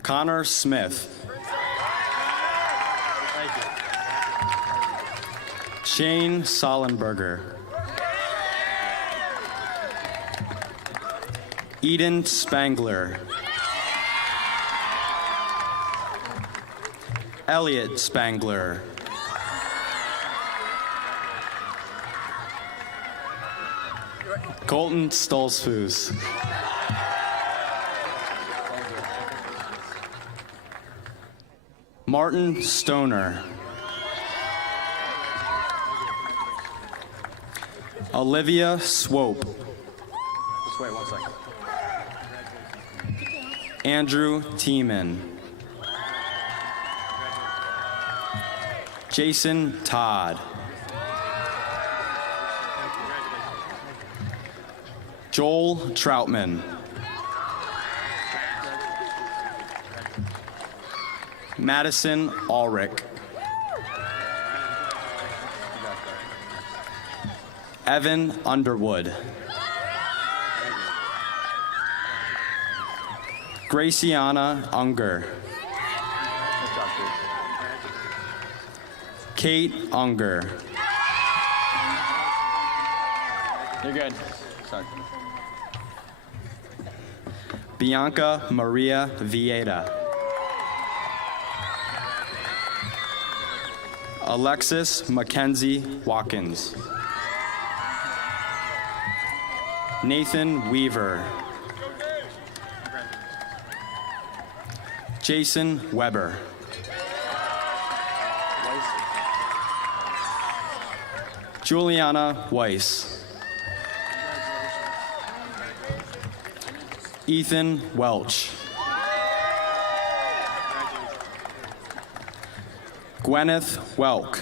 Connor Smith. Thank you. Shane Sollenberger. Eden Spangler. Elliot Spangler. Colton Stolzfus. Martin Stoner. Olivia Swope. Just wait 1 second. Andrew Tiemann. Jason Todd. Joel Troutman. Madison Ulrich. Evan Underwood. Graciana Unger. Kate Unger. You're good. Sorry. Bianca Maria Vieta. Alexis Mackenzie Watkins. Nathan Weaver. Jason Weber. Juliana Weiss. Ethan Welch. Gwenyth Welk.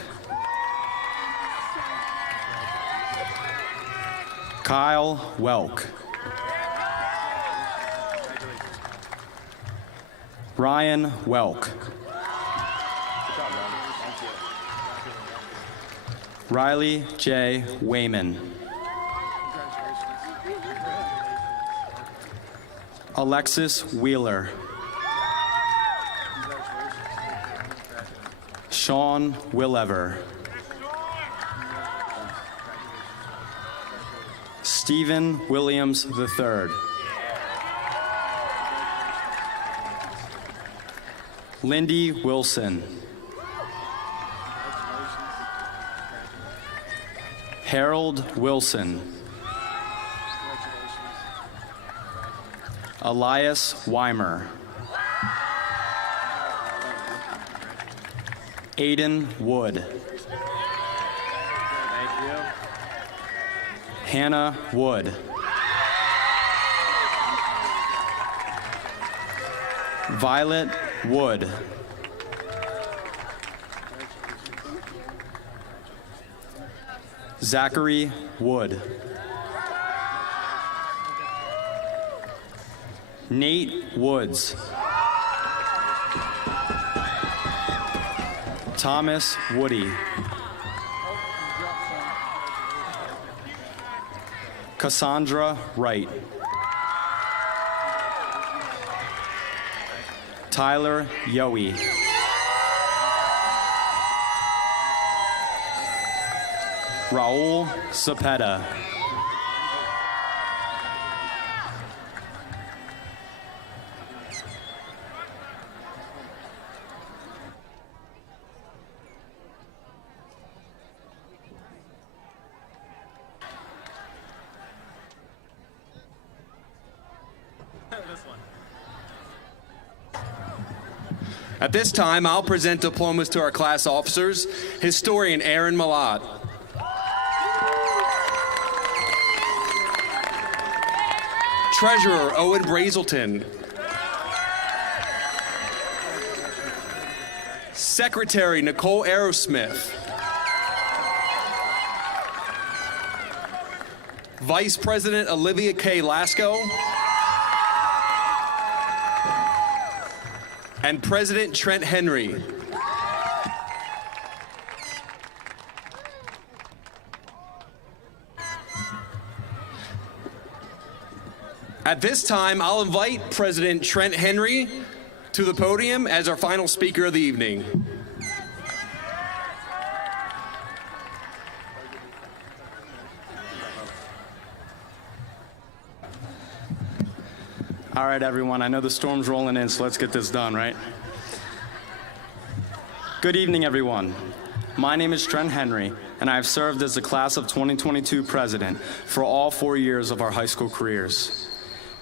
Kyle Welk. Ryan Welk. Riley J. Wayman. Alexis Wheeler. Sean Willever. Stephen Williams III. Lindy Wilson. Harold Wilson. Elias Weimer. Aiden Wood. Hannah Wood. Violet Wood. Zachary Wood. Nate Woods. Thomas Woody. Cassandra Wright. Tyler Yowie. Raul Cepeda. At this time, I'll present diplomas to our class officers. Historian Aaron Malott. Treasurer Owen Brazelton. Secretary Nicole Aerosmith. Vice President Olivia K. Lasco, and President Trent Henry. At this time, I'll invite President Trent Henry to the podium as our final speaker of the evening. All right, everyone, I know the storm's rolling in, so let's get this done, right? Good evening, everyone. My name is Trent Henry, and I have served as the class of 2022 president for all 4 years of our high school careers.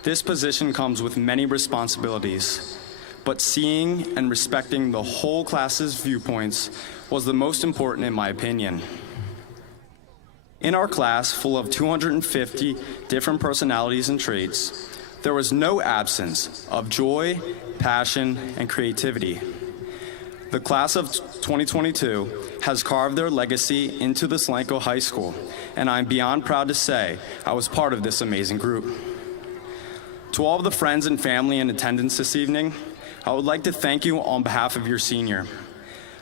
This position comes with many responsibilities, but seeing and respecting the whole class's viewpoints was the most important in my opinion. In our class, full of 250 different personalities and traits, there was no absence of joy, passion, and creativity. The class of 2022 has carved their legacy into the Solanco High School, and I'm beyond proud to say I was part of this amazing group. To all of the friends and family in attendance this evening, I would like to thank you on behalf of your senior.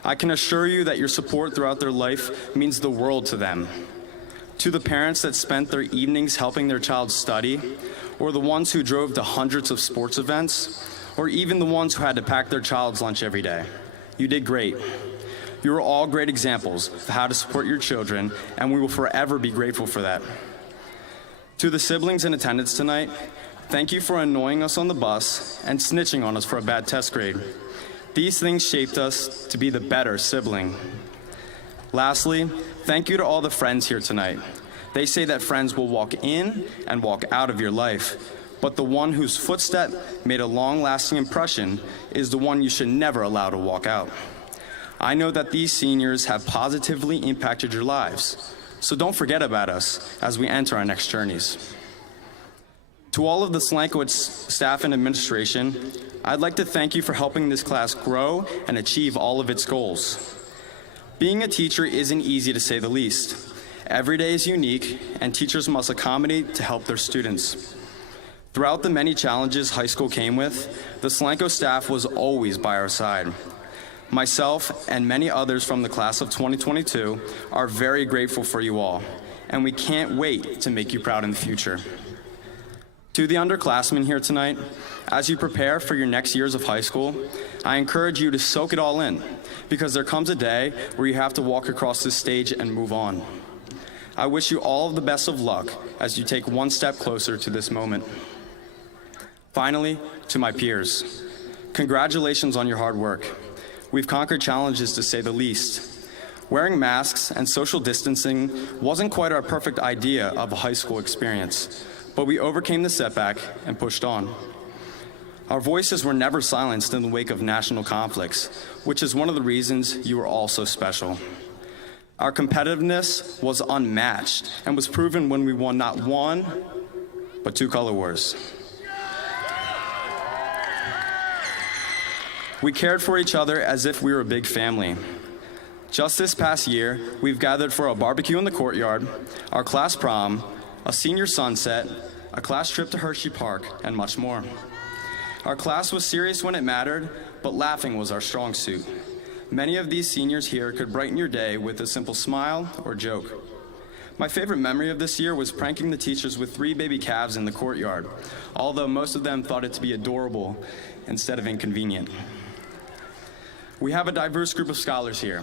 I can assure you that your support throughout their life means the world to them. To the parents that spent their evenings helping their child study, or the ones who drove to hundreds of sports events, or even the ones who had to pack their child's lunch every day, you did great. You are all great examples of how to support your children, and we will forever be grateful for that. To the siblings in attendance tonight, thank you for annoying us on the bus and snitching on us for a bad test grade. These things shaped us to be the better sibling. Lastly, thank you to all the friends here tonight. They say that friends will walk in and walk out of your life, but the one whose footstep made a long-lasting impression is the one you should never allow to walk out. I know that these seniors have positively impacted your lives, so don't forget about us as we enter our next journeys. To all of the Solanco staff and administration, I'd like to thank you for helping this class grow and achieve all of its goals. Being a teacher isn't easy to say the least. Every day is unique, and teachers must accommodate to help their students. Throughout the many challenges high school came with, the Solanco staff was always by our side. Myself and many others from the class of 2022 are very grateful for you all, and we can't wait to make you proud in the future. To the underclassmen here tonight, as you prepare for your next years of high school, I encourage you to soak it all in, because there comes a day where you have to walk across this stage and move on. I wish you all of the best of luck as you take one step closer to this moment. Finally, to my peers, congratulations on your hard work. We've conquered challenges, to say the least. Wearing masks and social distancing wasn't quite our perfect idea of a high school experience, but we overcame the setback and pushed on. Our voices were never silenced in the wake of national conflicts, which is one of the reasons you are all so special. Our competitiveness was unmatched and was proven when we won not one, but 2 color wars. We cared for each other as if we were a big family. Just this past year, we've gathered for a barbecue in the courtyard, our class prom, a senior sunset, a class trip to Hershey Park, and much more. Our class was serious when it mattered, but laughing was our strong suit. Many of these seniors here could brighten your day with a simple smile or joke. My favorite memory of this year was pranking the teachers with 3 baby calves in the courtyard, although most of them thought it to be adorable instead of inconvenient. We have a diverse group of scholars here.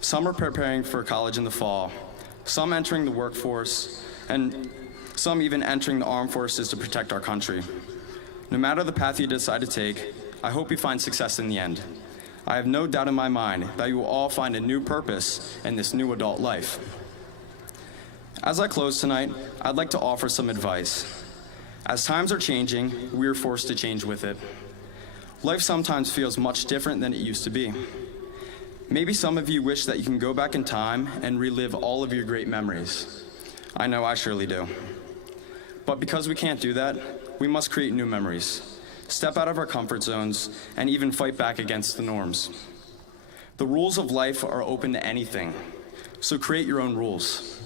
Some are preparing for college in the fall, some entering the workforce, and some even entering the armed forces to protect our country. No matter the path you decide to take, I hope you find success in the end. I have no doubt in my mind that you will all find a new purpose in this new adult life. As I close tonight, I'd like to offer some advice. As times are changing, we are forced to change with it. Life sometimes feels much different than it used to be. Maybe some of you wish that you can go back in time and relive all of your great memories. I know I surely do. But because we can't do that, we must create new memories, step out of our comfort zones, and even fight back against the norms. The rules of life are open to anything, so create your own rules.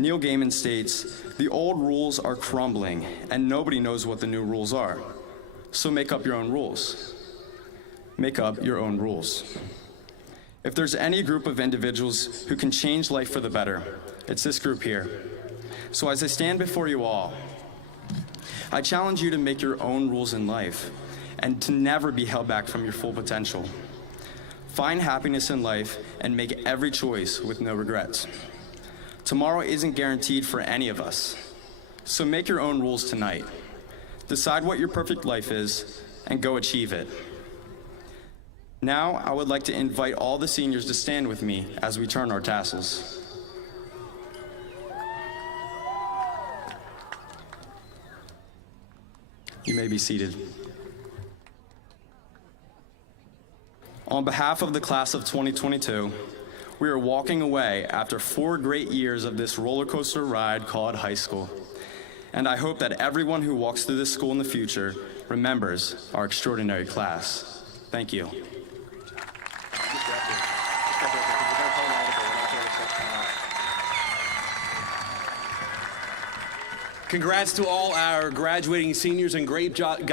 Neil Gaiman states, "The old rules are crumbling, and nobody knows what the new rules are. So make up your own rules." Make up your own rules. If there's any group of individuals who can change life for the better, it's this group here. So as I stand before you all, I challenge you to make your own rules in life and to never be held back from your full potential. Find happiness in life and make every choice with no regrets. Tomorrow isn't guaranteed for any of us, so make your own rules tonight. Decide what your perfect life is and go achieve it. Now, I would like to invite all the seniors to stand with me as we turn our tassels. You may be seated. On behalf of the class of 2022, we are walking away after 4 great years of this roller coaster ride called high school. And I hope that everyone who walks through this school in the future remembers our extraordinary class. Thank you. Congrats to all our graduating seniors and great job,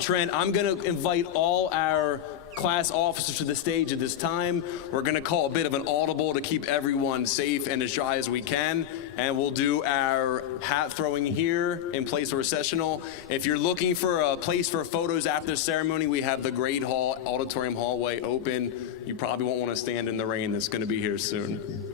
Trent. I'm going to invite all our class officers to the stage at this time. We're going to call a bit of an audible to keep everyone safe and as dry as we can. And we'll do our hat throwing here in place of Processional. If you're looking for a place for photos after the ceremony, we have the great auditorium hallway open. You probably won't want to stand in the rain that's going to be here soon.